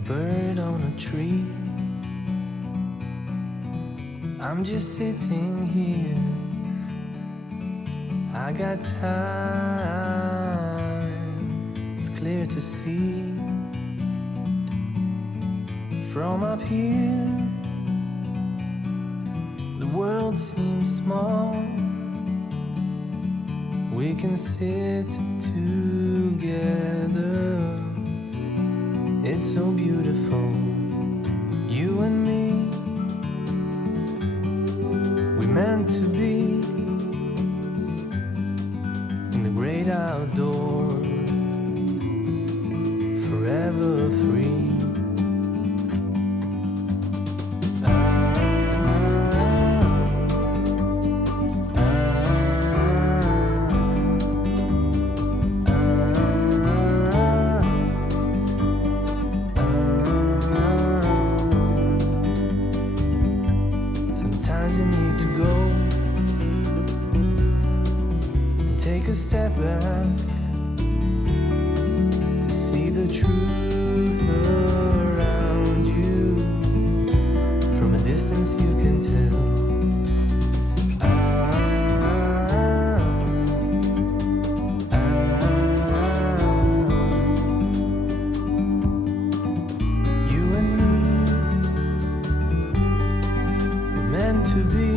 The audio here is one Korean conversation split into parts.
a bird on a tree. I'm just sitting here. I got time, it's clear to see. From up here, the world seems small. We can sit together. It's so beautiful, you and me. We meant to be in the great outdoors, forever free. Sometimes you need to go and take a step back to see the truth around you. From a distance you can tell. You and me were meant to be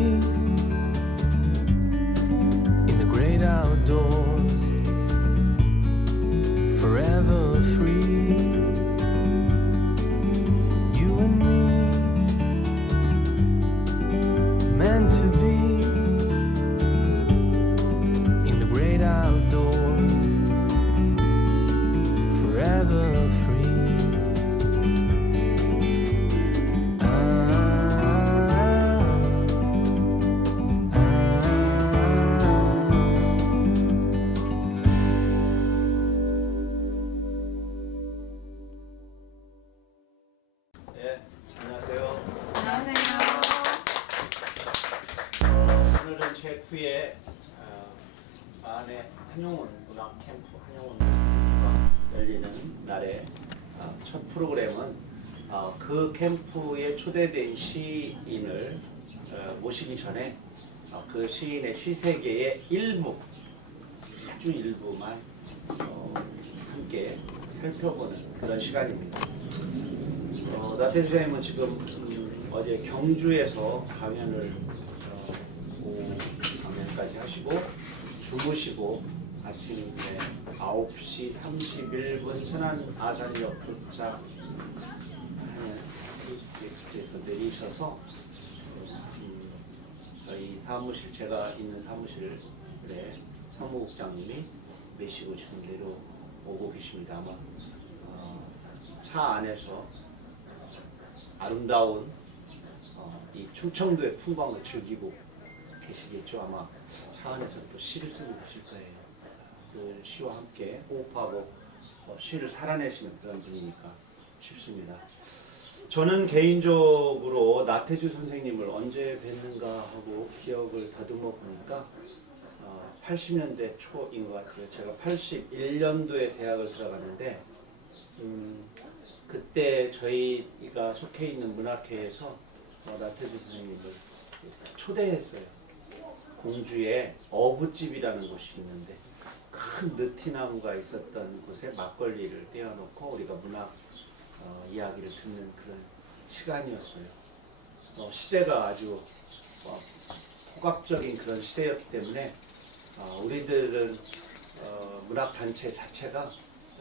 in the great outdoors, forever free. You and me meant to be in the great outdoors, forever free. 네, 안녕하세요. 안녕하세요. 오늘은 제9회 안에 한용운 문학 캠프 한용운가 열리는 날에 첫 프로그램은 그 캠프에 초대된 시인을 모시기 전에 그 시인의 시세계의 일부, 아주 일부만 함께 살펴보는 그런 시간입니다. 나태주 선생님은 지금 어제 경주에서 강연을 오후 강연까지 하시고 주무시고 아침에 9시 31분 천안 아산역 도착하는 KTX에서 내리셔서 저희 사무실, 제가 있는 사무실에 사무국장님이 메시고 지금 내려오고 계십니다. 아마 차 안에서 아름다운 이 충청도의 풍광을 즐기고 계시겠죠. 아마 차 안에서 또 시를 쓰고 계실 거예요. 그 시와 함께 호흡하고 시를 살아내시는 그런 분이니까 싶습니다. 저는 개인적으로 나태주 선생님을 언제 뵀는가 하고 기억을 다듬어 보니까 80년대 초인 것 같아요. 제가 81년도에 대학을 들어갔는데 그때 저희가 속해 있는 문학회에서 나태주 선생님을 초대했어요. 공주에 어부집이라는 곳이 있는데 큰 느티나무가 있었던 곳에 막걸리를 떼어놓고 우리가 문학 이야기를 듣는 그런 시간이었어요. 시대가 아주 폭압적인 그런 시대였기 때문에 우리들은 문학단체 자체가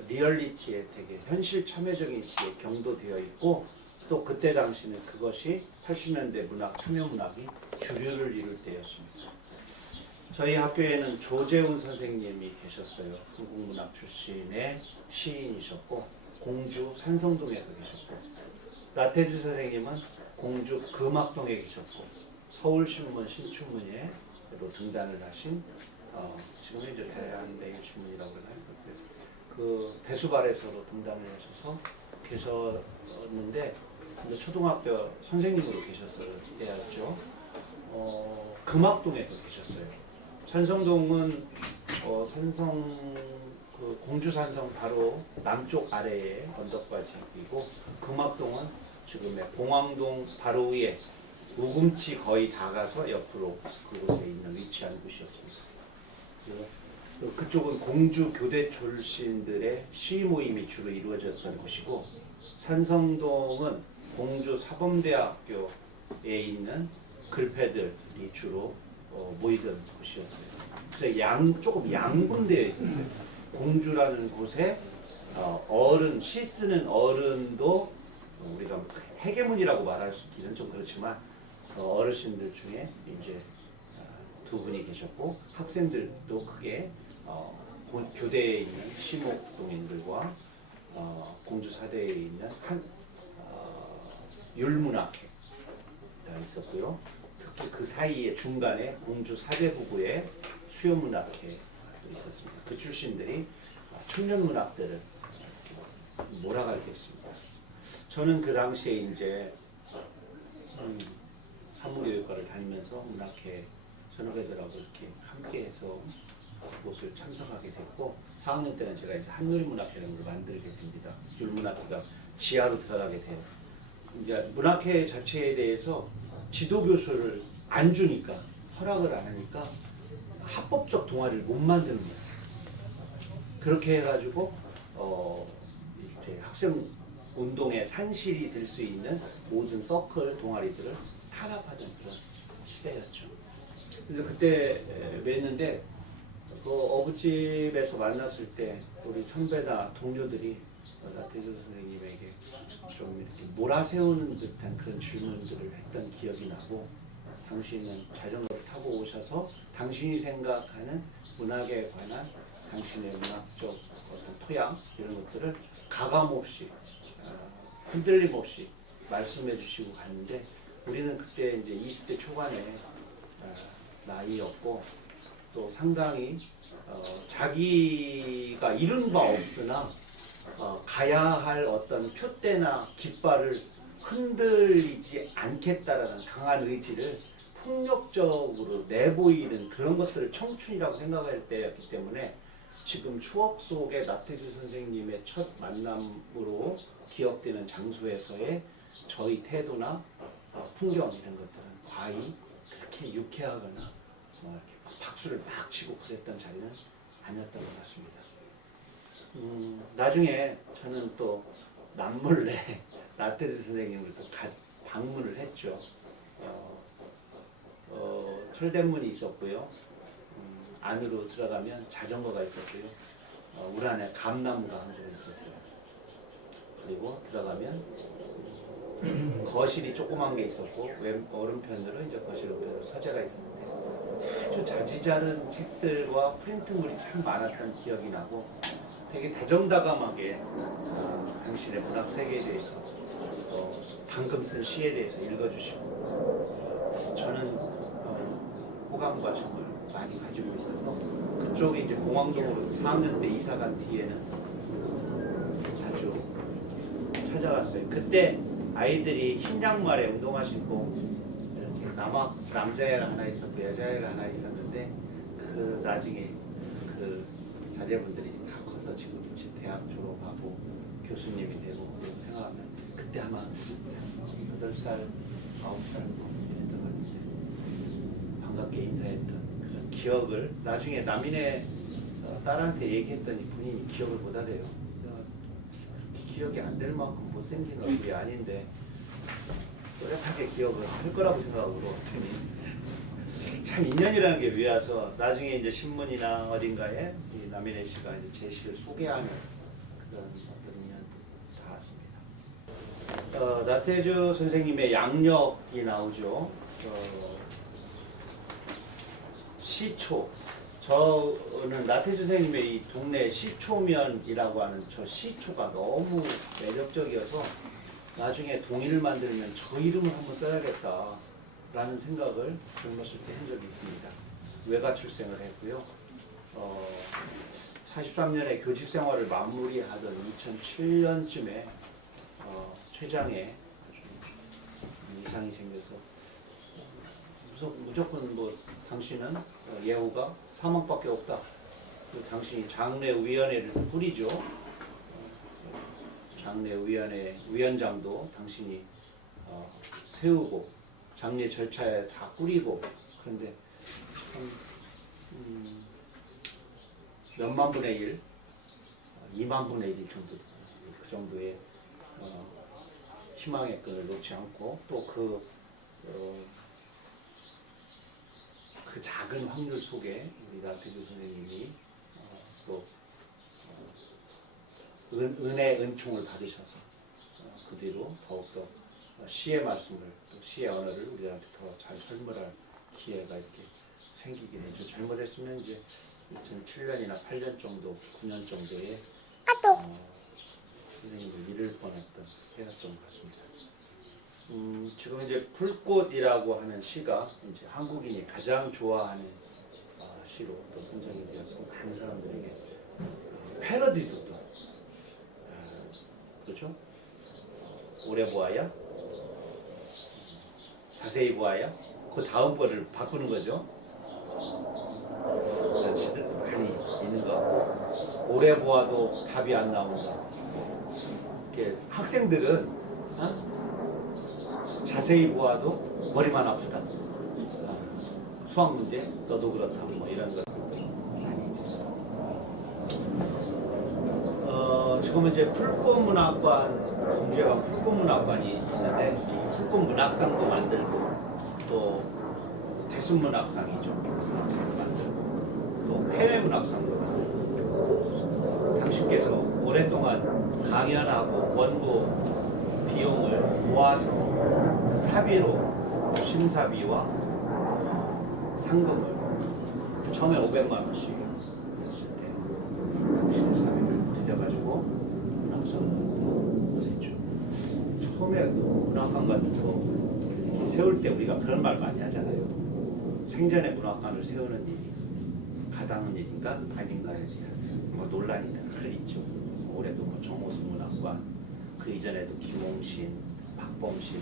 리얼리티에 되게 현실 참여적인 시에 경도되어 있고 또 그때 당시는 그것이 80년대 문학, 참여문학이 주류를 이룰 때였습니다. 저희 학교에는 조재훈 선생님이 계셨어요. 한국문학 출신의 시인이셨고 공주 산성동에서 계셨고 나태주 선생님은 공주 금학동에 계셨고 서울신문 신춘문예로 등단을 하신 지금은 이제 대한대일신문이라고 하나요? 그 대수발에서도 등단을 하셔서 계셨는데 초등학교 선생님으로 계셨을 때였죠. 금학동에서 계셨어요. 산성동은 산성 그 그 공주산성 바로 남쪽 아래에 언덕바지이고 금학동은 지금의 봉황동 바로 위에 우금치 거의 다 가서 옆으로 그곳에 있는 위치한 곳이었습니다. 그쪽은 공주 교대 출신들의 시위 모임이 주로 이루어졌던 곳이고 산성동은 공주 사범대학교에 있는 글패들이 주로 모이던 곳이었어요. 그래서 조금 양분되어 있었어요. 공주라는 곳에 어른, 시 쓰는 어른도 우리가 해계문이라고 말하기는 좀 그렇지만 어르신들 중에 이제 두 분이 계셨고 학생들도 크게 교대에 있는 시목동인들과 공주 사대에 있는 한 율문학회가 있었고요. 특히 그 사이에 중간에 공주 사대 부부의 수요문학회도 있었습니다. 그 출신들이 청년문학들을 몰아가게 됐습니다. 저는 그 당시에 이제 한문교육과를 다니면서 문학회 선후배들하고 이렇게 함께해서 그곳을 참석하게 됐고 4학년 때는 제가 이제 한누리문학회라는 걸 만들게 됩니다. 율문학회가 지하로 들어가게 돼요. 이제 문학회 자체에 대해서 지도 교수를 안 주니까 허락을 안 하니까 합법적 동아리를 못 만드는 거예요. 그렇게 해가지고 이제 학생 운동의 산실이 될 수 있는 모든 서클 동아리들을 탄압하던 그런 시대였죠. 그래서 그때 뵀는데 그 어부집에서 만났을 때 우리 선배나 동료들이 나태주 선생님에게 좀 이렇게 몰아세우는 듯한 그런 질문들을 했던 기억이 나고 당신은 자전거를 타고 오셔서 당신이 생각하는 문학에 관한 당신의 문학적 어떤 토양 이런 것들을 가감없이 흔들림 없이 말씀해 주시고 갔는데 우리는 그때 이제 20대 초반에 나이였고 또 상당히 자기가 이룬 바 없으나 가야 할 어떤 표대나 깃발을 흔들리지 않겠다라는 강한 의지를 폭력적으로 내보이는 그런 것들을 청춘이라고 생각할 때였기 때문에 지금 추억 속에 나태주 선생님의 첫 만남으로 기억되는 장소에서의 저희 태도나 풍경 이런 것들은 과히 그렇게 유쾌하거나 이렇게 박수를 막 치고 그랬던 자리는 아니었던 것 같습니다. 나중에 저는 또 남몰래 나태주 선생님을 또 방문을 했죠. 철대문이 있었고요. 안으로 들어가면 자전거가 있었고요. 울 안에 감나무가 한 그루 있었어요. 그리고 들어가면 거실이 조그만 게 있었고 오른편으로 이제 거실 옆으로 서재가 있었는데 아주 자지자른 책들과 프린트물이 참 많았던 기억이 나고 되게 다정다감하게 당신의 문학 세계에 대해서 방금 쓴 시에 대해서 읽어주시고 저는 호감과 정말 많이 가지고 있어서 그쪽에 이제 공항동으로 4학년 때 이사 간 뒤에는 자주 찾아갔어요. 그때 아이들이 흰 양말에 운동화 신고 이렇게 남자애가 하나 있었고 여자애가 하나 있었는데 그 나중에 그 자제분들이 다 커서 지금 이제 대학 졸업하고 교수님이 되고 생각하면 그때 아마 8살, 9살 이랬던 것 같은데 반갑게 인사했던 그런 기억을 나중에 남인의 딸한테 얘기했더니 본인이 기억을 못하대요. 기억이 안 될 만큼 못생긴 얼굴이 아닌데 또렷하게 기억을 할 거라고 생각하고 했더니 참 인연이라는 게 위해서 나중에 이제 신문이나 어딘가에 이 남인혜 씨가 이제 제 시를 소개하는 그런 어떤 인연 닿았습니다. 나태주 선생님의 양력이 나오죠. 시초. 저는 나태주 선생님의 이 동네 시초면이라고 하는 저 시초가 너무 매력적이어서 나중에 동의를 만들면 저 이름을 한번 써야겠다라는 생각을 젊었을 때 한 적이 있습니다. 외가 출생을 했고요. 43년에 교직 생활을 마무리하던 2007년쯤에 췌장에 이상이 생겨서 무조건 뭐 당신은 예후가 사망밖에 없다. 그 당신이 장례위원회를 꾸리죠. 장례위원회 위원장도 당신이 세우고 장례 절차에 다 꾸리고 그런데 한, 몇만 분의 1, 2만 분의 1 정도 그 정도의 희망의 끈을 놓지 않고 또 그 작은 확률 속에 우리 나태주 선생님이 또 은총을 받으셔서 그 뒤로 더욱더 시의 말씀을 또 시의 언어를 우리한테 더 잘 설명할 기회가 이렇게 생기게 되죠. 잘못했으면 이제 2007년이나 8년 정도, 9년 정도에 선생님을 잃을 뻔했던 해였던 것 같습니다. 지금 이제 풀꽃이라고 하는 시가 이제 한국인이 가장 좋아하는 시로 또 선정이 되어서 많은 사람들에게 패러디도 또 그렇죠? 오래 보아야, 자세히 보아야, 그 다음 거를 바꾸는 거죠. 그런 시들도 많이 있는 것 같고 오래 보아도 답이 안 나온다. 이렇게 학생들은 자세히 보아도 머리만 아프다. 수학 문제 너도 그렇다. 뭐 이런 것. 지금은 이제 풀꽃문학관 공주회관 풀꽃문학관이 있는데 이 풀꽃문학상도 만들고 또 대순문학상이죠. 문학상도 만들고 또 해외문학상도 만들고 당신께서 오랫동안 강연하고 원고 비용을 모아서 사비로 심사비와 상금을 처음에 500만 원씩 했을 때 당신의 사비를 들여가지고 문학상을 했죠. 처음에 문학관 같은 거 이렇게 세울 때 우리가 그런 말 많이 하잖아요. 생전에 문학관을 세우는 일이 가당한 일인가 아닌가에 대한 뭐 논란이 늘 있죠. 올해도 뭐 정호승 문학관, 그 이전에도 김홍신, 박범신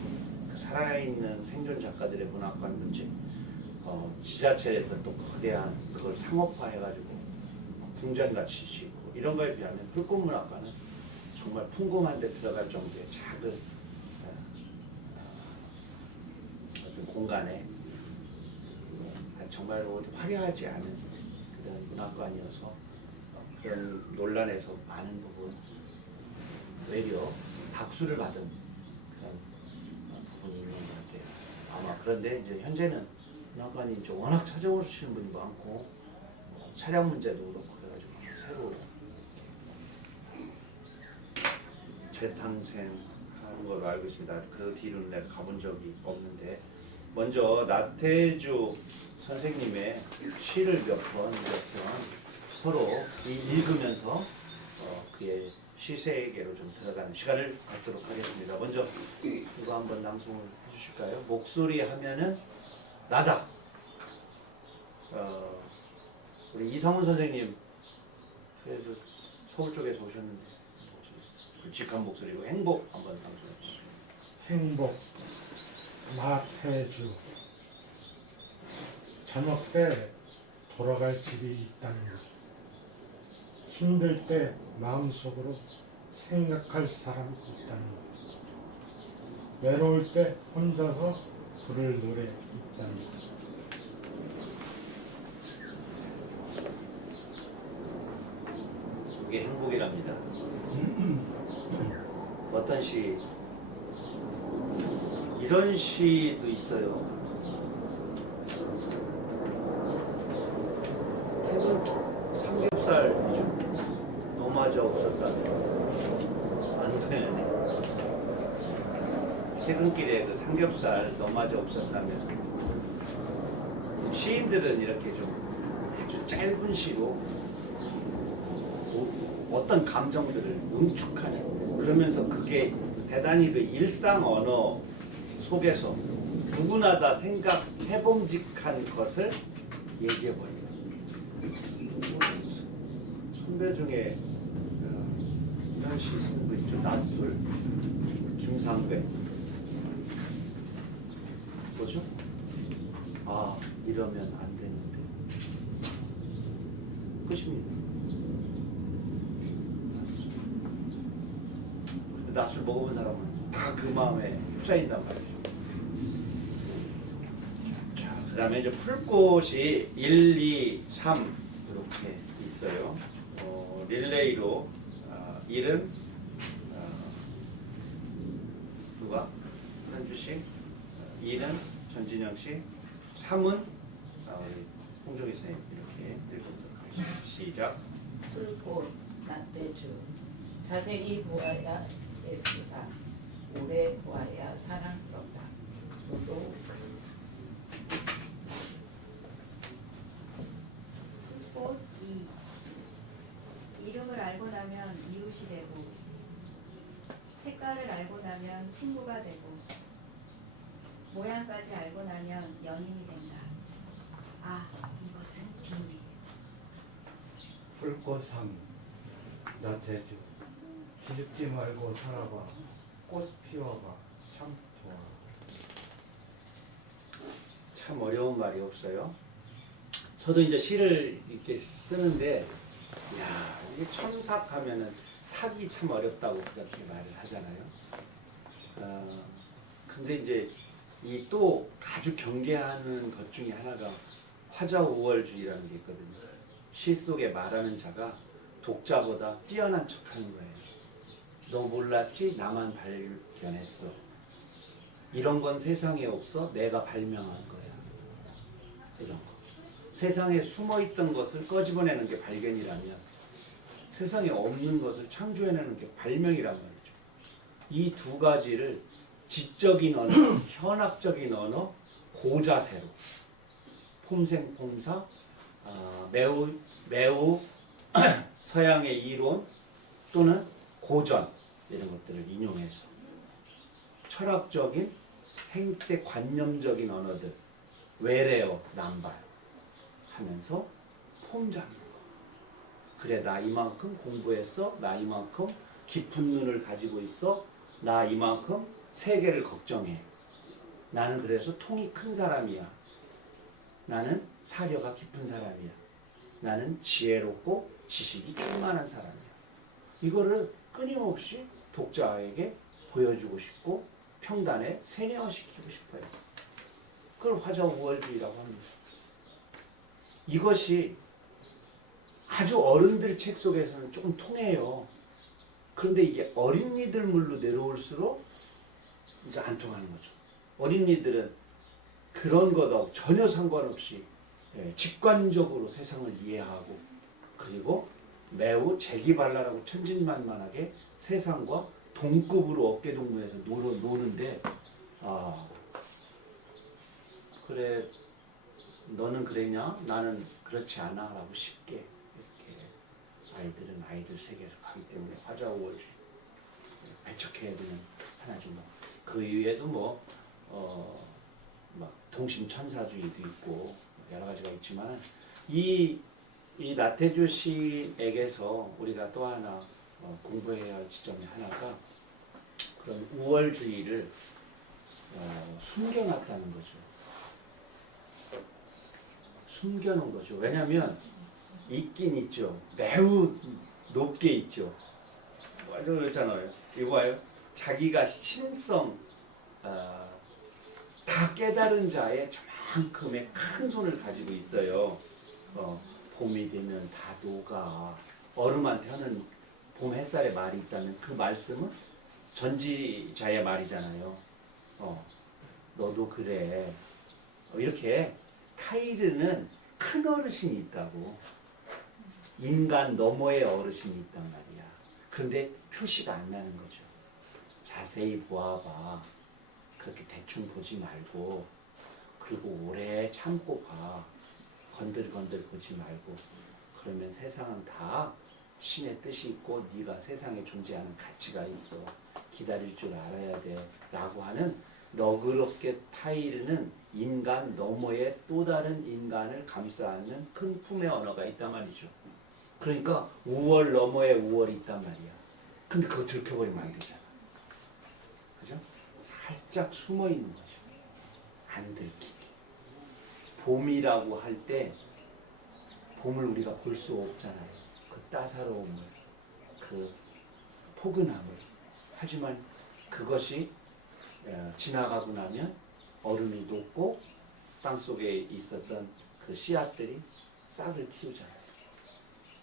그 살아있는 생존 작가들의 문학관 문제, 지자체에서 또 거대한 그걸 상업화해가지고 궁전같이 짓고 이런 거에 비하면 불꽃문학관은 정말 풍성한 데 들어갈 정도의 작은 어떤 공간에 정말로 화려하지 않은 그런 문학관이어서 그런 논란에서 많은 부분 외려 박수를 받은 그런 부분이 있는 것 같아요. 아마 그런데 이제 현재는 문학관이 이제 워낙 찾아오시는 분이 많고 차량 문제도 그렇고 그래가지고 새로 재탄생하는 걸로 알고 있습니다. 그 뒤로는 내가 가본 적이 없는데 먼저 나태주 선생님의 시를 몇 편 서로 읽으면서 그의 시 세계로 좀 들어가는 시간을 갖도록 하겠습니다. 먼저 이거 한번 낭송을 해주실까요? 목소리 하면은 나다. 우리 이상훈 선생님 그래서 서울 쪽에서 오셨는데 굵직한 목소리로 행복 한번 낭송해 주시죠. 행복 나태주. 저녁 때 돌아갈 집이 있다는 것. 힘들 때 마음속으로 생각할 사람이 있다는 것. 외로울 때 혼자서 부를 노래 있다는 것. 이게 행복이랍니다. 어떤 시 이런 시도 있어요. 삼겹살이죠. 너마저 없었다면 안되네. 퇴근길에 그 삼겹살 너마저 없었다면. 시인들은 이렇게 좀 아주 짧은 시로 어떤 감정들을 응축하는, 그러면서 그게 대단히 그 일상 언어 속에서 누구나 다 생각해봄직한 것을 얘기해버려요. 선배 중에 이런 시 쓰는 거 있죠. 낯술, 김상배. 뭐죠? 아, 이러면 안 되는데. 끝입니다. 그 낮술 먹어본 사람은 다 그 마음에 휩싸인단 말이죠. 자, 그 다음에 이제 풀꽃이 1, 2, 3 이렇게 있어요. 릴레이로 1은 누가? 한주씩, 2는 전진영 씨, 3은 우리 홍종희 선생님 이렇게 읽어보도록 하겠습니다. 시작. 풀꽃 nat대주 자세히 보아야 예쁘다. 오래 보아야 사랑스럽다. 너도 꽃 2. 이름을 알고 나면 이웃이 되고 색깔을 알고 나면 친구가 되고 모양까지 알고 나면 연인이 된다. 아, 이것은 비밀. 불꽃 3 나태주 기죽지 말고 살아봐 꽃 피워봐 참 좋아. 참 어려운 말이 없어요. 저도 이제 시를 이렇게 쓰는데, 야, 이게 첨삭하면은 삭이 참 어렵다고 그렇게 말을 하잖아요. 근데 이제 이 또 아주 경계하는 것 중에 하나가 화자우월주의라는 게 있거든요. 시 속에 말하는 자가 독자보다 뛰어난 척하는 거예요. 너 몰랐지? 나만 발견했어. 이런 건 세상에 없어. 내가 발명한 거야. 이런 거. 세상에 숨어있던 것을 꺼집어내는 게 발견이라면 세상에 없는 것을 창조해내는 게 발명이란 말이죠. 이 두 가지를 지적인 언어, 현학적인 언어, 고자세로 폼생폼사, 매우 서양의 이론 또는 고전 이런 것들을 인용해서 철학적인 생체 관념적인 언어들 외래어 남발 하면서 폼 잡는 거. 그래, 나 이만큼 공부했어. 나 이만큼 깊은 눈을 가지고 있어. 나 이만큼 세계를 걱정해. 나는 그래서 통이 큰 사람이야. 나는 사려가 깊은 사람이야. 나는 지혜롭고 지식이 충만한 사람이야. 이거를 끊임없이 독자에게 보여주고 싶고 평단에 세뇌화시키고 싶어요. 그걸 화자우월주의라고 합니다. 이것이 아주 어른들 책 속에서는 조금 통해요. 그런데 이게 어린이들 물로 내려올수록 이제 안 통하는 거죠. 어린이들은 그런 거도 전혀 상관없이 직관적으로 세상을 이해하고 그리고 매우 재기발랄하고 천진만만하게 세상과 동급으로 어깨동무해서 노는데 그래 너는 그랬냐? 나는 그렇지 않아 라고 쉽게 이렇게 아이들은 아이들 세계에서 가기 때문에 화자우월주의 배척해야 되는 하나지 뭐. 그 이외에도 막 동심천사주의도 있고 여러 가지가 있지만 이 나태주 시에게서 우리가 또 하나 공부해야 할 지점이 하나가 그런 우월주의를 숨겨놨다는 거죠. 숨겨놓은 거죠. 왜냐하면 있긴 있죠. 매우 높게 있죠. 완전 그렇잖아요. 이거 봐요. 자기가 신성 다 깨달은 자의 저만큼의 큰 손을 가지고 있어요. 봄이 되면 다 녹아. 얼음한테 하는 봄 햇살의 말이 있다면 그 말씀은 전지자의 말이잖아요. 너도 그래. 이렇게 타이르는 큰 어르신이 있다고. 인간 너머의 어르신이 있단 말이야. 근데 표시가 안 나는 거죠. 자세히 보아봐. 그렇게 대충 보지 말고 그리고 오래 참고 봐. 건들건들 보지 말고. 그러면 세상은 다 신의 뜻이 있고 네가 세상에 존재하는 가치가 있어. 기다릴 줄 알아야 돼. 라고 하는 너그럽게 타이르는 인간 너머의 또 다른 인간을 감싸안는 큰 품의 언어가 있단 말이죠. 그러니까 우월 너머의 우월이 있단 말이야. 근데 그거 들켜버리면 안 되잖아. 그죠? 살짝 숨어 있는 거죠. 안 들키게. 봄이라고 할 때 봄을 우리가 볼 수 없잖아요. 그 따사로움을, 그 포근함을 하지만 그것이 지나가고 나면 얼음이 녹고 땅 속에 있었던 그 씨앗들이 싹을 틔우잖아요.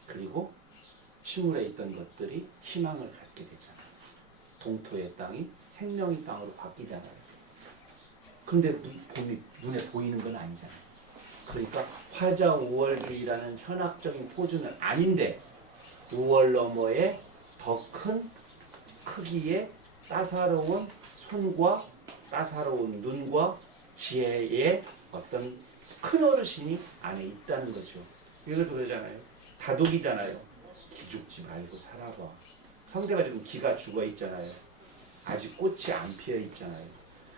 그리고 침울에 있던 것들이 희망을 갖게 되잖아요. 동토의 땅이 생명의 땅으로 바뀌잖아요. 근데 봄이 눈에 보이는 건 아니잖아요. 그러니까 화자 5월주의라는 현학적인 포즈는 아닌데 5월 너머에 더 큰 크기의 따사로운 손과 따사로운 눈과 지혜의 어떤 큰 어르신이 안에 있다는 거죠. 이것도 그러잖아요. 다독이잖아요. 기죽지 말고 살아봐. 성대가 지금 기가 죽어 있잖아요. 아직 꽃이 안 피어 있잖아요.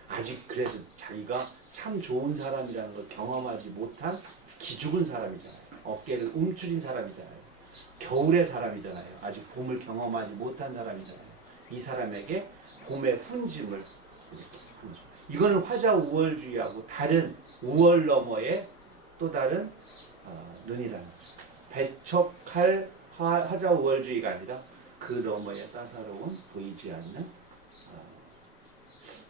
아직 그래서 자기가 참 좋은 사람이라는 걸 경험하지 못한 기죽은 사람이잖아요. 어깨를 움츠린 사람이잖아요. 겨울의 사람이잖아요. 아직 봄을 경험하지 못한 사람이잖아요. 이 사람에게 봄의 훈짐을 일으키는 이거는 화자 우월주의하고 다른 우월 너머의 또 다른 눈이라는 거죠. 배척할 화자 우월주의가 아니라 그 너머의 따사로운 보이지 않는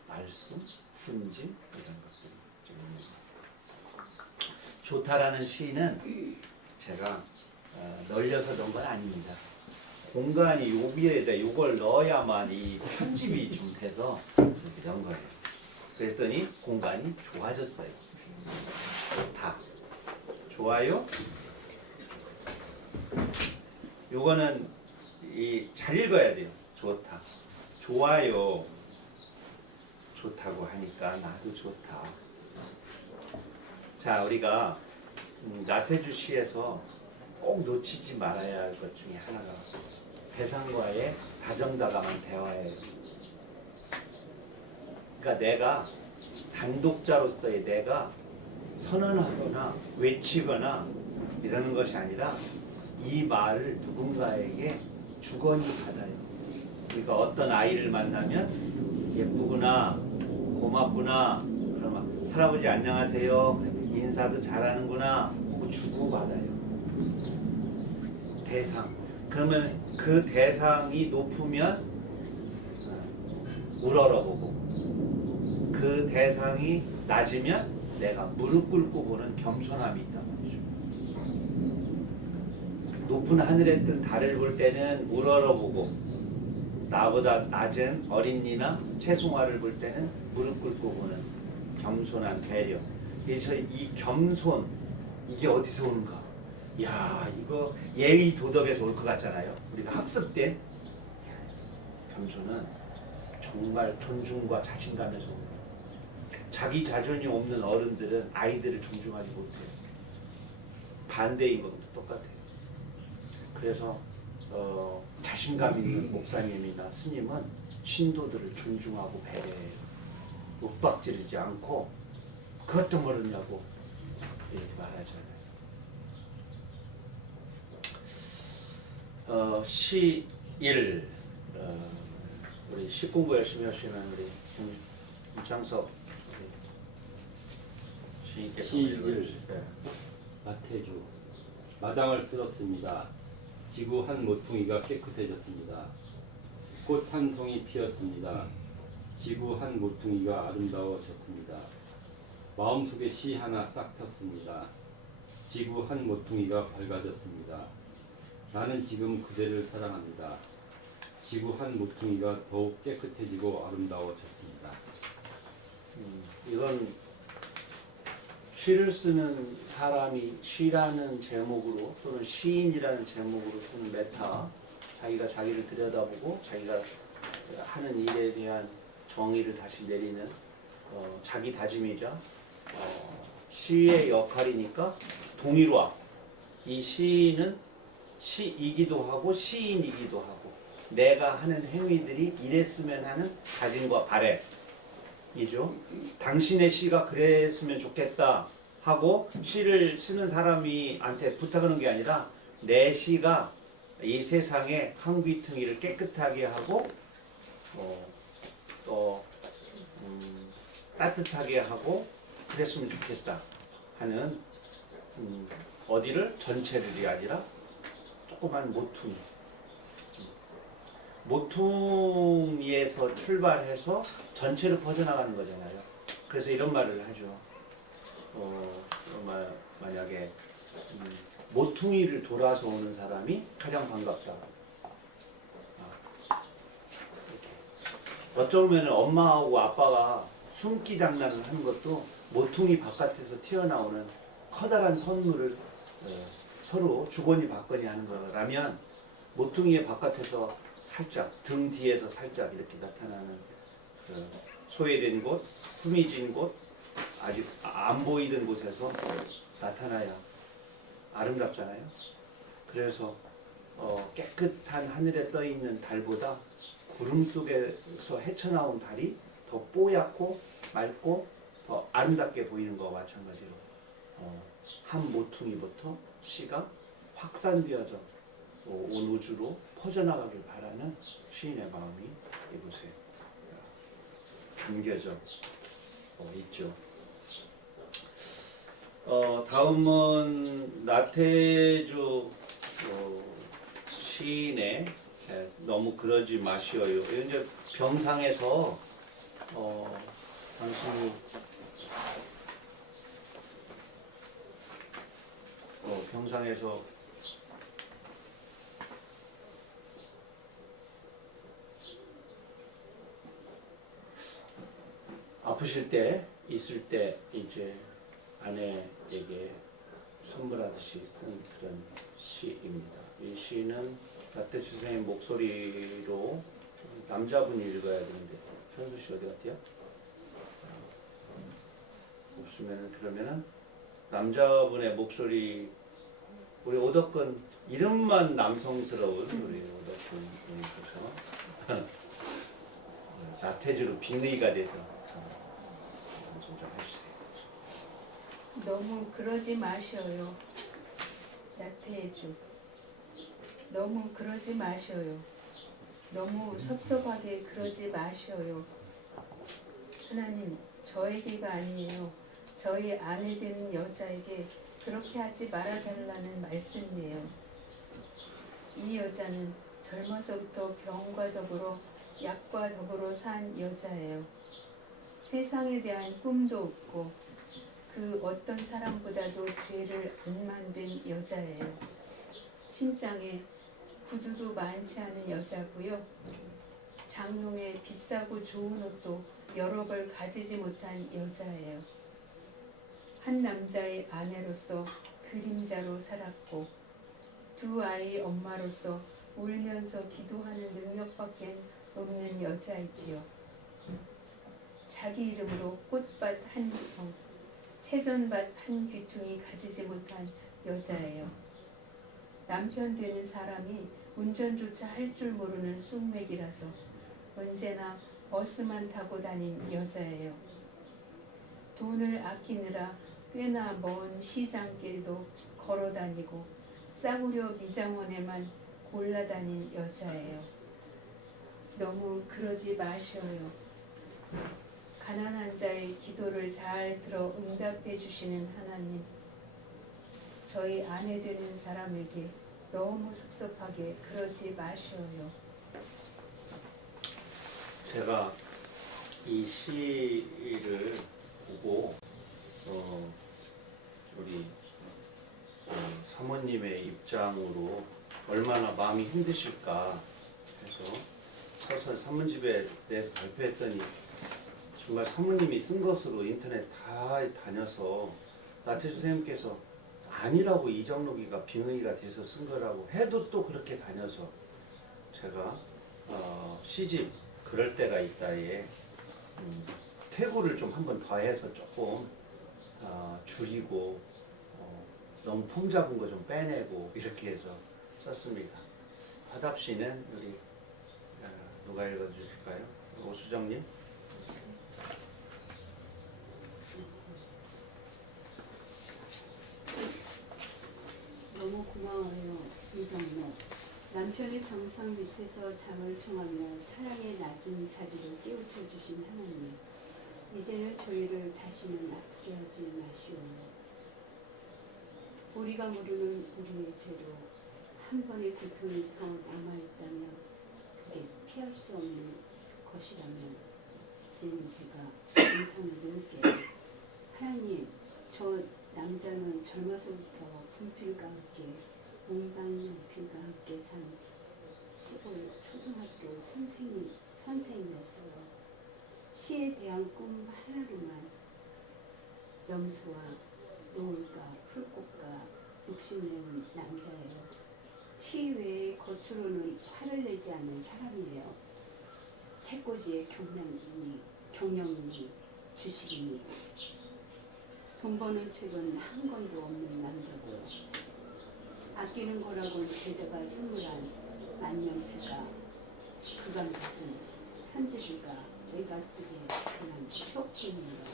말씀, 훈짐 이런 것들이 좀 있는 거예요. 좋다라는 시는 제가 널려서 넣은 건 아닙니다. 공간이 여기에다 이걸 넣어야만 이 편집이 좀 돼서 이렇게 넣은 거예요. 그랬더니 공간이 좋아졌어요. 좋다. 좋아요. 요거는 잘 읽어야 돼요. 좋다. 좋아요. 좋다고 하니까 나도 좋다. 자, 우리가 나태주 시에서 꼭 놓치지 말아야 할 것 중에 하나가 대상과의 다정다감한 대화예요. 그러니까 내가 단독자로서의 내가 선언하거나 외치거나 이러는 것이 아니라 이 말을 누군가에게 주거니 받아요. 그러니까 어떤 아이를 만나면 예쁘구나, 고맙구나, 그러면 할아버지 안녕하세요, 인사도 잘하는구나 하고 주고받아요. 대상. 그러면 그 대상이 높으면 우러러보고 그 대상이 낮으면 내가 무릎 꿇고 보는 겸손함이 있단 말이죠. 높은 하늘에 뜬 달을 볼 때는 우러러보고 나보다 낮은 어린이나 채송화를 볼 때는 무릎 꿇고 보는 겸손한 배려. 그래서 이 겸손 이게 어디서 오는가? 야, 이거 예의 도덕에서 올 것 같잖아요. 우리가 학습 때 겸손은 정말 존중과 자신감에서 옵니다. 자기 자존이 없는 어른들은 아이들을 존중하지 못해요. 반대인 것도 똑같아요. 그래서 자신감 있는 목사님이나 스님은 신도들을 존중하고 배려해요. 윽박지르지 않고 그것도 모르냐고 이렇게 말하잖아요. 시 1 우리 시 공부 열심히 하시는 우리 김창석 시인께서 시 1 읽어주세요. 나태주 마당을 쓸었습니다. 지구 한 모퉁이가 깨끗해졌습니다. 꽃 한 송이 피었습니다. 지구 한 모퉁이가 아름다워졌습니다. 마음속에 시 하나 싹 텄습니다. 지구 한 모퉁이가 밝아졌습니다. 나는 지금 그대를 사랑합니다. 지구 한 모퉁이가 더욱 깨끗해지고 아름다워졌습니다. 이건 시를 쓰는 사람이 시라는 제목으로 또는 시인이라는 제목으로 쓰는 메타, 자기가 자기를 들여다보고 자기가 하는 일에 대한 정의를 다시 내리는 자기 다짐이자 시의 역할이니까 동일화. 이 시인은 시이기도 하고 시인이기도 하고 내가 하는 행위들이 이랬으면 하는 다짐과 바램이죠. 당신의 시가 그랬으면 좋겠다 하고 시를 쓰는 사람이한테 부탁하는 게 아니라 내 시가 이 세상의 한귀퉁이를 깨끗하게 하고 또 따뜻하게 하고 그랬으면 좋겠다 하는 전체들이 아니라 조그만 모퉁이. 모퉁이에서 출발해서 전체로 퍼져나가는 거잖아요. 그래서 이런 말을 하죠. 만약에 모퉁이를 돌아서 오는 사람이 가장 반갑다. 어쩌면 엄마하고 아빠가 숨기 장난을 하는 것도 모퉁이 바깥에서 튀어나오는 커다란 선물을 서로 주거니 받거니 하는 거라면 모퉁이의 바깥에서 살짝 등 뒤에서 살짝 이렇게 나타나는 소외된 곳, 흠이진 곳, 아직 안 보이던 곳에서 나타나야 아름답잖아요. 그래서 깨끗한 하늘에 떠 있는 달보다 구름 속에서 헤쳐나온 달이 더 뽀얗고 맑고 더 아름답게 보이는 것과 마찬가지로 한 모퉁이부터 씨가 확산되어져 온 우주로 퍼져나가길 바라는 시인의 마음이 이곳에 담겨져 있죠. 다음은 나태주 시인의 너무 그러지 마시어요. 이제 병상에서 당신이 병상에서 아프실 때 있을 때 이제 아내에게 선물하듯이 쓴 그런 시입니다. 이 시는 나태주 선생님 목소리로 남자분이 읽어야 되는데 현수 씨 어디 갔대요? 없으면은 그러면은 남자분의 목소리 우리 오덕근 이름만 남성스러운 우리 오덕근 분께서 나태주로 빙의가 돼서 좀 해주세요. 너무 그러지 마셔요. 나태주. 너무 그러지 마셔요. 너무 섭섭하게 그러지 마셔요. 하나님, 저에게가 아니에요. 저희 아내 되는 여자에게 그렇게 하지 말아달라는 말씀이에요. 이 여자는 젊어서부터 병과 더불어 약과 더불어 산 여자예요. 세상에 대한 꿈도 없고 그 어떤 사람보다도 죄를 안 만든 여자예요. 신장에 구두도 많지 않은 여자고요. 장롱에 비싸고 좋은 옷도 여러 벌 가지지 못한 여자예요. 한 남자의 아내로서 그림자로 살았고 두 아이의 엄마로서 울면서 기도하는 능력밖에 없는 여자이지요. 자기 이름으로 꽃밭 한 평, 채전밭 한 귀퉁이 가지지 못한 여자예요. 남편 되는 사람이 운전조차 할 줄 모르는 숙맥이라서 언제나 버스만 타고 다닌 여자예요. 돈을 아끼느라 꽤나 먼 시장길도 걸어 다니고 싸구려 미장원에만 골라다닌 여자예요. 너무 그러지 마셔요. 가난한 자의 기도를 잘 들어 응답해 주시는 하나님, 저희 아내 되는 사람에게 너무 섭섭하게 그러지 마셔요. 제가 이 시를 보고 우리 사모님의 입장으로 얼마나 마음이 힘드실까 해서 서서 산문집에 내서 발표했더니 정말 사모님이 쓴 것으로 인터넷 다 다녀서 나태주 선생님께서 아니라고 이정록이가 빙의가 돼서 쓴 거라고 해도 또 그렇게 다녀서 제가 시집 그럴 때가 있다에 퇴고를 좀 한번 더해서 조금 줄이고 너무 폼 잡은 거 좀 빼내고 이렇게 해서 썼습니다. 화답시는 우리 누가 읽어주실까요? 오수정님? 너무 고마워요, 이정록. 남편의 병상 밑에서 잠을 청하며 사랑의 낮은 자리를 깨우쳐 주신 하나님, 이제는 저희를 다시는 아프게 마시오. 우리가 모르는 우리의 죄로 한 번의 고통이 더 남아있다면 그게 피할 수 없는 것이라면 이제는 제가 인상을 드릴게요. 하나님, 저 남자는 젊어서부터 분필과 함께 문방필과 함께 산 시골 초등학교 선생님이었어요. 시에 대한 꿈 하나로만 염소와 노을과 풀꽃과 욕심내는 남자예요. 시 외에 겉으로는 화를 내지 않는 사람이에요. 책꽂이에 경영이니 주식이니 돈 버는 책은 한 권도 없는 남자고요. 아끼는 거라고 제자가 선물한 만년필과 그간 같은 편지지가 외갓집에 그냥 추억뿐이에요.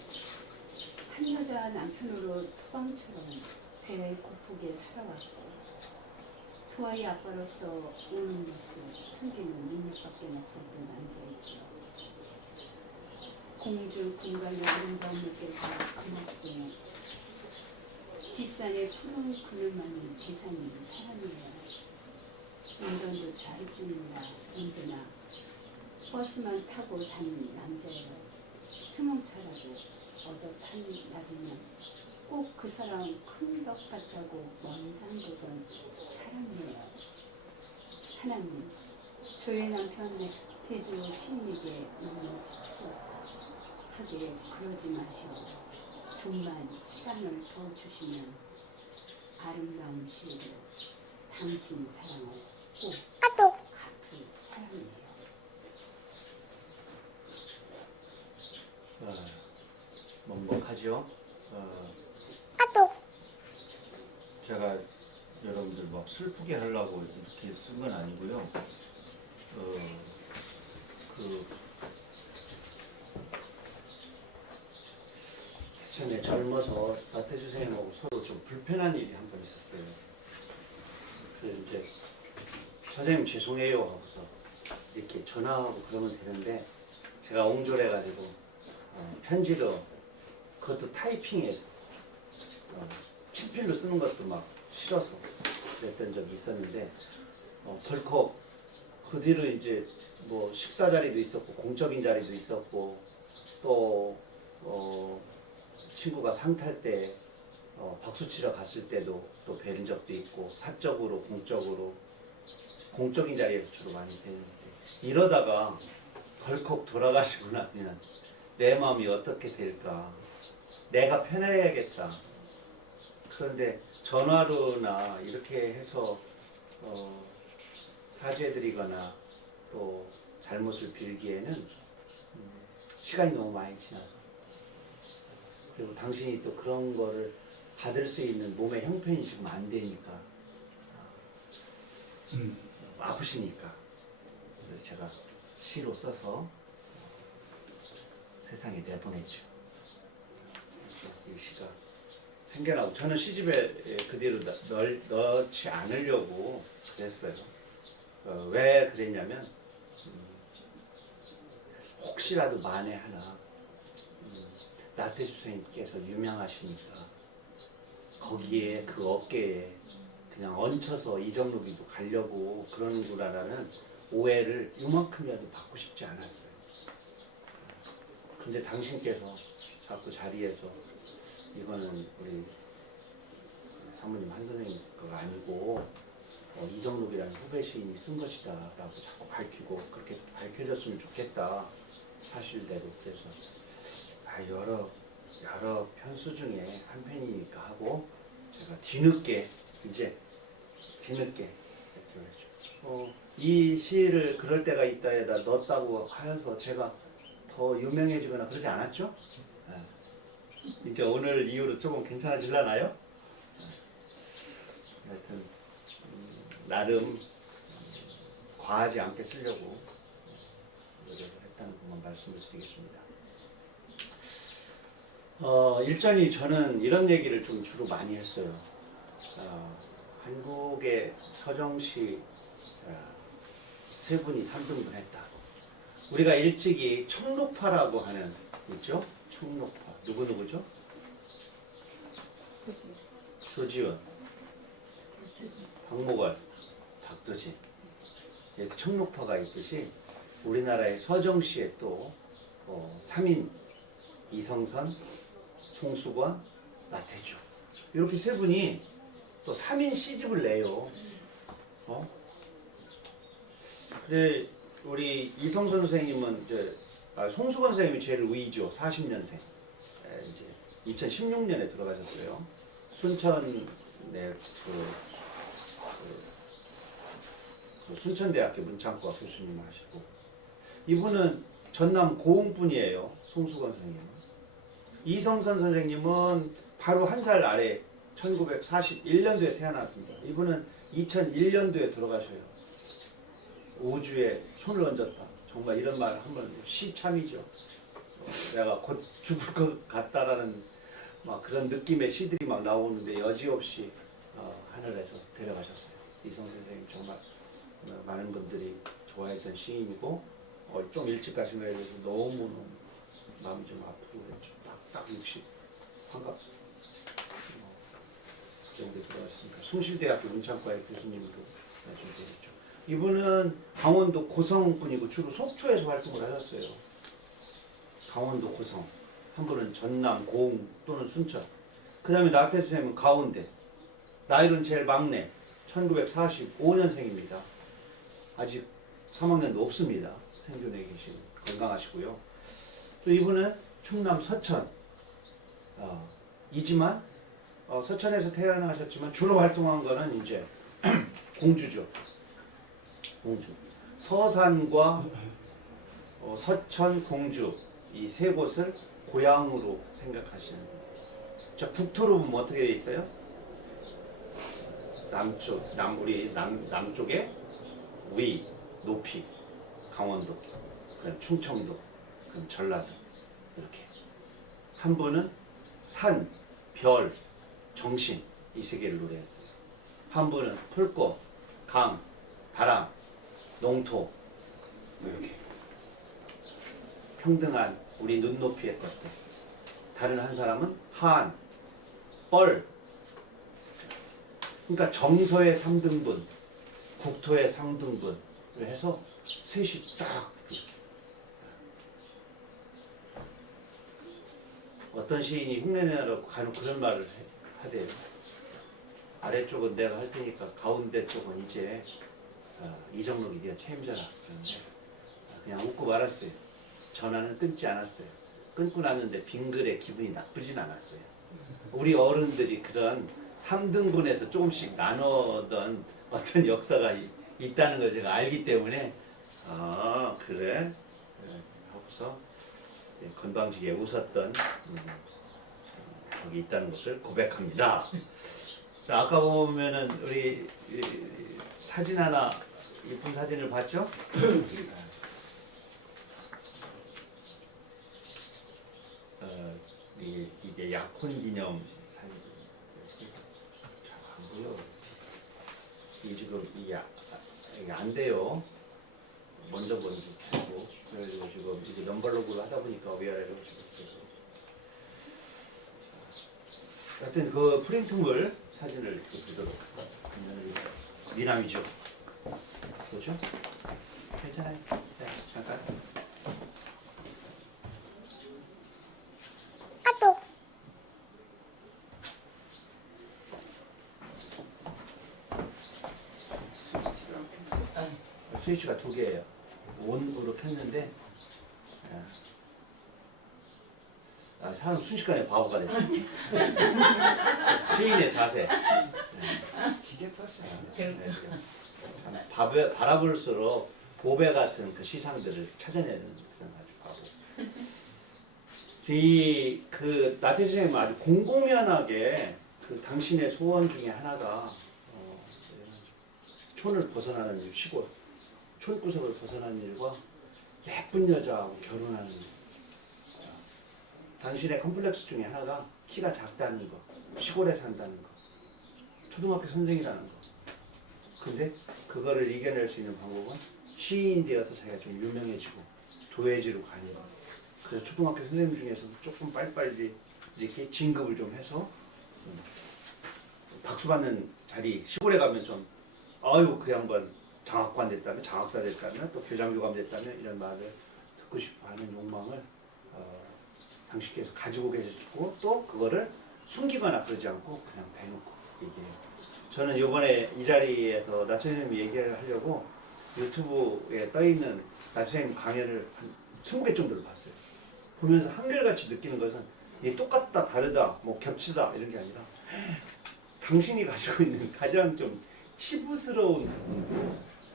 한 여자 남편으로 토방처럼 배에 고프게 살아왔고 두 아이 아빠로서 우는 모습 숨기는 능력밖에 없었던 남자이죠. 공주 군관의 아름다운 느껴지는 그맛에 뒷산에 푸른 그늘만이 재산인 사람이에요. 운전도 잘해주느라 언제나 버스만 타고 다니는 남자예요. 수몽차라도 얻어탄 날이면 꼭 그 사람 큰 벽 같다고 먼산 보던 사람이에요. 하나님, 저의 남편 태주 시인에게 너무 섭섭하게 그러지 마시오. 좀만 시간을 더 주시면 아름다운 시로 당신 사랑을 꼭 갚을 사람이에요. 먹먹하죠? 제가 여러분들 막 슬프게 하려고 이렇게 쓴 건 아니고요. 예전에 젊어서 나태주 선생님하고 서로 좀 불편한 일이 한 번 있었어요. 그래서 이제 선생님 죄송해요 하고서 이렇게 전화하고 그러면 되는데 제가 옹졸해가지고 편지도 그것도 타이핑해서 친필로 쓰는 것도 막 싫어서 그랬던 적이 있었는데 덜컥 그 뒤로 이제 뭐 식사 자리도 있었고 공적인 자리도 있었고 또 친구가 상 탈 때 박수 치러 갔을 때도 또 뵌 적도 있고 사적으로 공적인 자리에서 주로 많이 뵀는데 이러다가 덜컥 돌아가시고 나면 내 마음이 어떻게 될까? 내가 편해야겠다. 그런데 전화로나 이렇게 해서 사죄드리거나 또 잘못을 빌기에는 시간이 너무 많이 지나서 그리고 당신이 또 그런 거를 받을 수 있는 몸의 형편이 지금 안 되니까 아프시니까 그래서 제가 시로 써서 세상에 내보냈죠. 이 시가 생겨나고 저는 시집에 그 뒤로 넣지 않으려고 그랬어요. 왜 그랬냐면 혹시라도 만에 하나 나태주 선생님께서 유명하시니까 거기에 그 어깨에 그냥 얹혀서 이정록이도 가려고 그러는구나라는 오해를 요만큼이라도 받고 싶지 않았어요. 근데 당신께서 자꾸 자리에서 이거는 우리 사모님 한 선생님 거가 아니고 이정록이라는 후배 시인이 쓴 것이다 라고 자꾸 밝히고 그렇게 밝혀졌으면 좋겠다 사실대로. 그래서 여러 편수 중에 한 편이니까 하고 제가 뒤늦게 이렇게 했죠. 이 시를 그럴 때가 있다에다 넣었다고 하여서 제가 더 유명해지거나 그러지 않았죠? 이제 오늘 이후로 조금 괜찮아질라나요? 하여튼 나름 과하지 않게 쓰려고 노력을 했다는 것만 말씀을 드리겠습니다. 일전이 저는 이런 얘기를 좀 주로 많이 했어요. 한국의 서정시 세 분이 3등분 했다. 우리가 일찍이 총록파라고 하는 있죠? 총록파. 누구죠? 조지훈, 박목월, 박두진. 이렇게 총록파가 있듯이 우리나라의 서정시에 또 3인 이성선, 송수건, 나태주 이렇게 세 분이 또 3인 시집을 내요. 근데 우리 이성선 선생님은 송수건 선생님이 제일 위죠. 40년생. 이제 2016년에 들어가셨어요. 순천의 순천대학교 문창과 교수님 하시고, 이분은 전남 고흥 분이에요. 송수건 선생님은. 이성선 선생님은 바로 한 살 아래 1941년도에 태어났습니다. 이분은 2001년도에 돌아가셔요. 우주에 손을 얹었다. 정말 이런 말 한번 시참이죠. 내가 곧 죽을 것 같다라는 막 그런 느낌의 시들이 막 나오는데 여지없이 하늘에서 데려가셨어요. 이성 선생님 정말 많은 분들이 좋아했던 시인이고 좀 일찍 가신 거에 대해서 너무너무 마음이 좀 아프고 그랬죠. 딱 60 환갑 정도 들어가셨으니까. 숭실대학교 문창과의 교수님도 좀 되셨죠. 이분은 강원도 고성 분이고 주로 속초에서 활동을 하셨어요. 강원도 고성. 한 분은 전남 고흥 또는 순천. 그 다음에 나태주 선생님은 가운데. 나이로는 제일 막내. 1945년생입니다. 아직 3학년도 없습니다. 생존해 계시고 건강하시고요. 또 이분은 충남 서천. 이지만 서천에서 태어나셨지만 주로 활동한 거는 이제 공주죠. 공주. 서산과 서천, 공주 이 세 곳을 고향으로 생각하시는 거예요. 자, 국토로 보면 어떻게 돼 있어요? 남쪽에 위, 높이, 강원도, 그다음 충청도, 그다음 전라도 이렇게. 한 분은 산, 별, 정신 이 세 개를 노래했어요. 한 분은 풀꽃, 강, 바람, 농토 이렇게 평등한 우리 눈높이의 것들. 다른 한 사람은 한, 뻘. 그러니까 정서의 3등분, 국토의 3등분을 해서 셋이 쫙 이렇게. 어떤 시인이 흉내내라고 간혹 그런 말을 하대요. 아래쪽은 내가 할 테니까 가운데 쪽은 이제 이정록이 네가 책임져라. 그런데 그냥 웃고 말았어요. 전화는 끊지 않았어요. 끊고 났는데 빙글에 기분이 나쁘진 않았어요. 우리 어른들이 그런 3등분에서 조금씩 나누던 어떤 역사가 있다는 걸 제가 알기 때문에 그래 하고서 건방지게 웃었던 적이 있다는 것을 고백합니다. 자, 아까 보면은 우리 사진 하나 예쁜 사진을 봤죠? 이게 약혼 기념 사진. 잘 안 보여. 이 지금 이게 안 돼요. 먼저 계속. 그래가지고 지금 이게 넘버록으로 하다 보니까 위아래로 계속. 하여튼 그 프린트물 사진을 이렇게 보도록 미남이죠. 그렇죠? 괜찮아요. 네, 잠깐. 스위치가 2개예요. 온으로 켰는데 사람 순식간에 바보가 됐어. 시인의 자세. 기계 탓이야. 바라볼수록 보배 같은 그 시상들을 찾아내는 그런 아주 바보. 그 나태주 선생님은 아주 공공연하게 그 당신의 소원 중에 하나가 촌을 벗어나는 일, 시골 촌구석을 벗어나는 일과 예쁜 여자하고 결혼하는 일. 당신의 컴플렉스 중에 하나가 키가 작다는 거, 시골에 산다는 거, 초등학교 선생이라는 거. 근데 그거를 이겨낼 수 있는 방법은 시인이 되어서 자기가 좀 유명해지고 도예지로 가는 거. 그래서 초등학교 선생님 중에서도 조금 빨리빨리 이렇게 진급을 좀 해서 박수 받는 자리, 시골에 가면 좀 아유 그 양반 장학관 됐다면, 장학사 됐다면, 또 교장교감 됐다면 이런 말을 듣고 싶어하는 욕망을 당신께서 가지고 계시고 또 그거를 숨기거나 그러지 않고 그냥 대놓고 얘기해요. 저는 이번에 이 자리에서 나초님 얘기를 하려고 유튜브에 떠있는 나초님 강연을 한 20개 정도를 봤어요. 보면서 한결같이 느끼는 것은 이게 똑같다, 다르다, 뭐 겹치다 이런 게 아니라 당신이 가지고 있는 가장 좀 치부스러운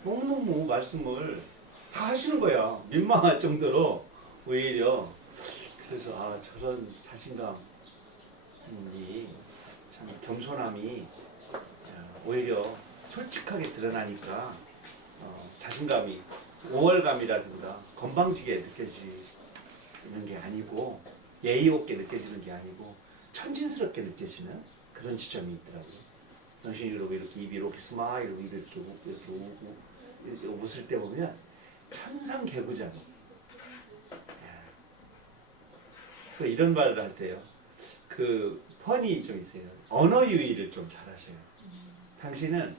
너무너무 말씀을 다 하시는 거야. 민망할 정도로 오히려. 그래서 저런 자신감이 참 겸손함이 오히려 솔직하게 드러나니까 자신감이 우월감이라든가 건방지게 느껴지는 게 아니고 예의 없게 느껴지는 게 아니고 천진스럽게 느껴지는 그런 지점이 있더라고요. 당신이 이렇게 입이 이렇게 스마일 이렇게 웃을 때 보면 천상개구장이. 또 이런 말을 할 때요. 그 펀이 좀 있어요. 언어 유희를 좀 잘하셔요. 당신은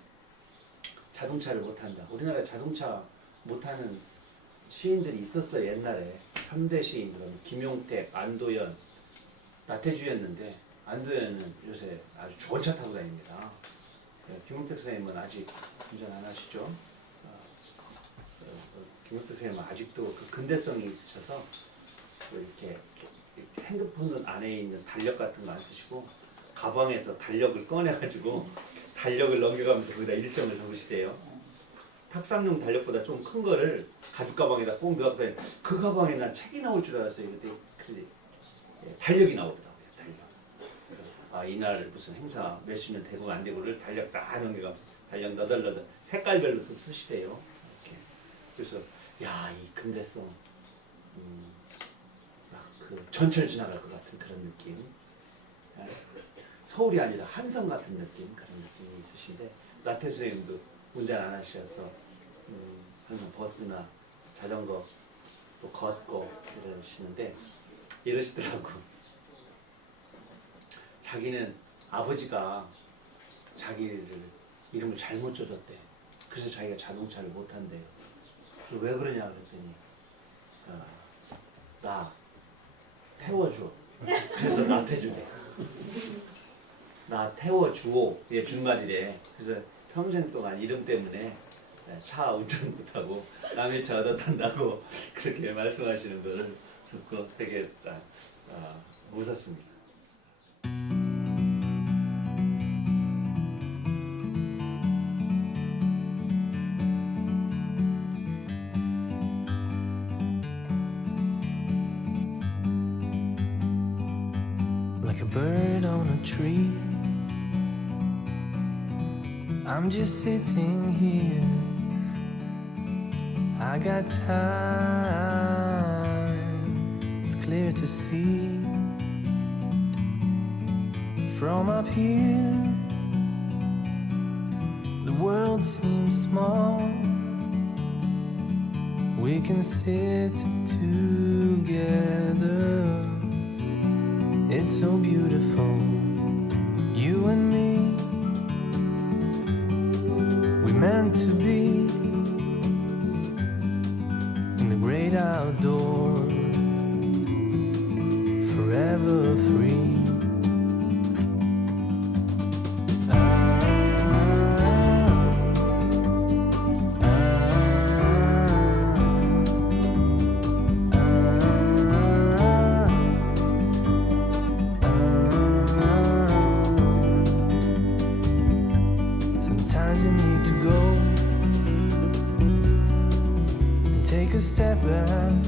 자동차를 못한다. 우리나라에 자동차 못하는 시인들이 있었어요. 옛날에 현대 시인들은 김용택, 안도연, 나태주였는데 안도연은 요새 아주 좋은 차 타고 다닙니다. 김용택 선생님은 아직 운전 안 하시죠? 김용택 선생님은 아직도 그 근대성이 있으셔서 이렇게 핸드폰 안에 있는 달력 같은 거 안 쓰시고 가방에서 달력을 꺼내가지고 달력을 넘겨가면서 거기다 일정을 적으시대요. 탁상용 달력보다 좀 큰 거를 가죽 가방에다 꼭 넣었더니 그 가방에 난 책이 나올 줄 알았어요. 근데 달력이 나오더라고요. 달력. 이날 무슨 행사 몇십 년 되고 안 되고를 달력 다 넘겨가면서 달력 너덜너덜 색깔별로 좀 쓰시대요. 이렇게. 그래서 이 근대성 그 전철 지나갈 것 같은 그런 느낌. 서울이 아니라 한성 같은 느낌, 그런 느낌이 있으신데 나태 선생님도 운전 안 하셔서 항상 버스나 자전거 또 걷고 이러시는데 이러시더라고. 자기는 아버지가 자기를 이름을 잘못 줘줬대. 그래서 자기가 자동차를 못 한대요. 왜 그러냐 그랬더니 나 태워줘. 그래서 나태주래. 나 태워주오. 이게 준말이래. 그래서 평생 동안 이름 때문에 차 운전 못하고 남의 차 얻어 탄다고 그렇게 말씀하시는 거를 듣고 되게 웃었습니다. Like a bird on a tree, I'm just sitting here. I got time, it's clear to see. From up here, the world seems small. We can sit together. It's so beautiful, you and me. We meant to be in the great outdoors, forever free. Sometimes you need to go and take a step back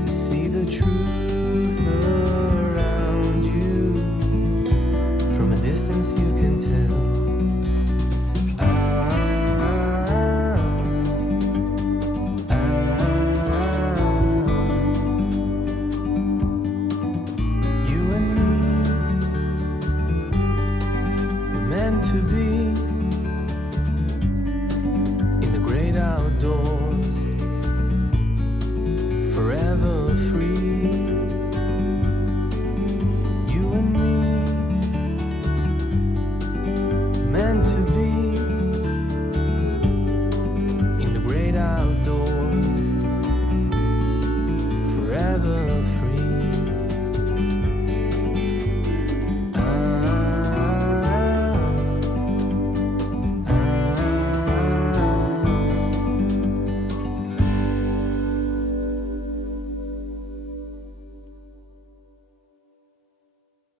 to see the truth around you. From a distance you can tell. You and me were meant to be.